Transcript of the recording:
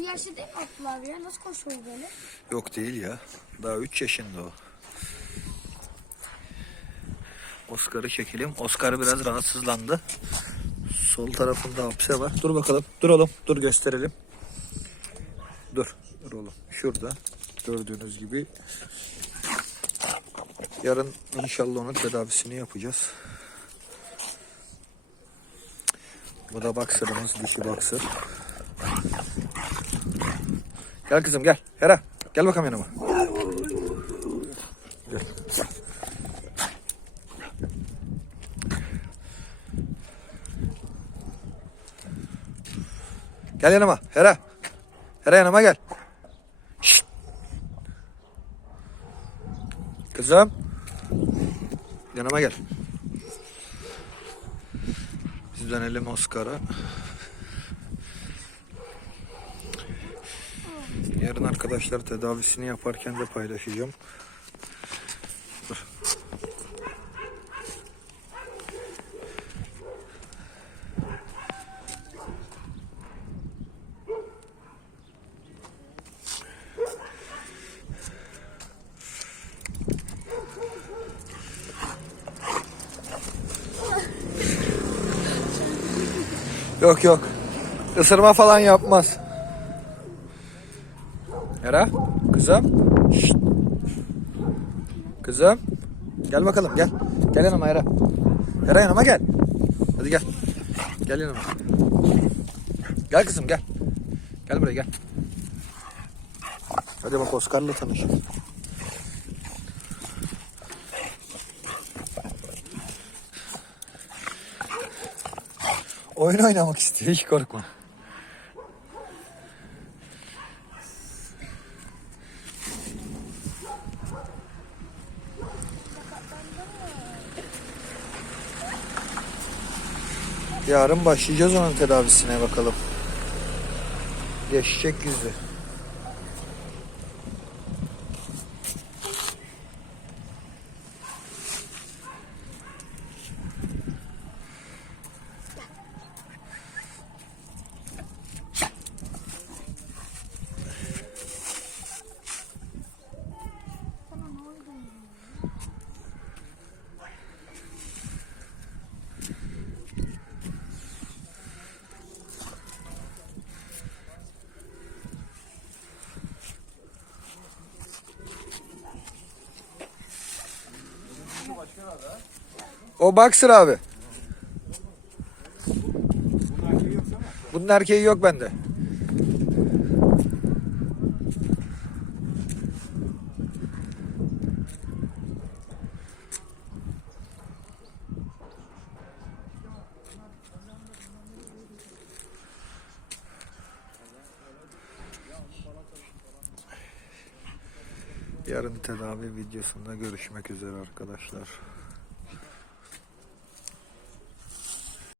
Bu yaşta değil mi Abdullah ya? Nasıl koşuyor böyle? Yok değil ya. Daha 3 yaşında o. Oscar'ı çekelim. Oscar biraz rahatsızlandı. Sol tarafında hapse var. Dur bakalım. Dur oğlum. Dur gösterelim. Dur. Dur oğlum. Şurada. Gördüğünüz gibi. Yarın inşallah onun tedavisini yapacağız. Bu da baksırımız. Dişi baksır. Gel kızım gel. Hera. Gel bakalım yanıma. Gel. Gel yanıma. Hera. Hera yanıma gel. Şşt. Kızım. Yanıma gel. Biz dönelim Oscar'a. Yarın arkadaşlar tedavisini yaparken de paylaşacağım. Yok yok. Isırma falan yapmaz. Yara, kızım. Şşt. Kızım. Gel bakalım gel. Gel yanıma Yara. Yara yanıma gel. Hadi gel. Gel yanıma. Gel kızım gel. Gel buraya gel. Hadi bak Oscar'la tanış. Oyun oynamak istiyor hiç korkma. Yarın başlayacağız onun tedavisine bakalım. Geçecek yüzü. O Boxer abi. Bunun erkeği yok bende. Yarın tedavi videosunda görüşmek üzere arkadaşlar.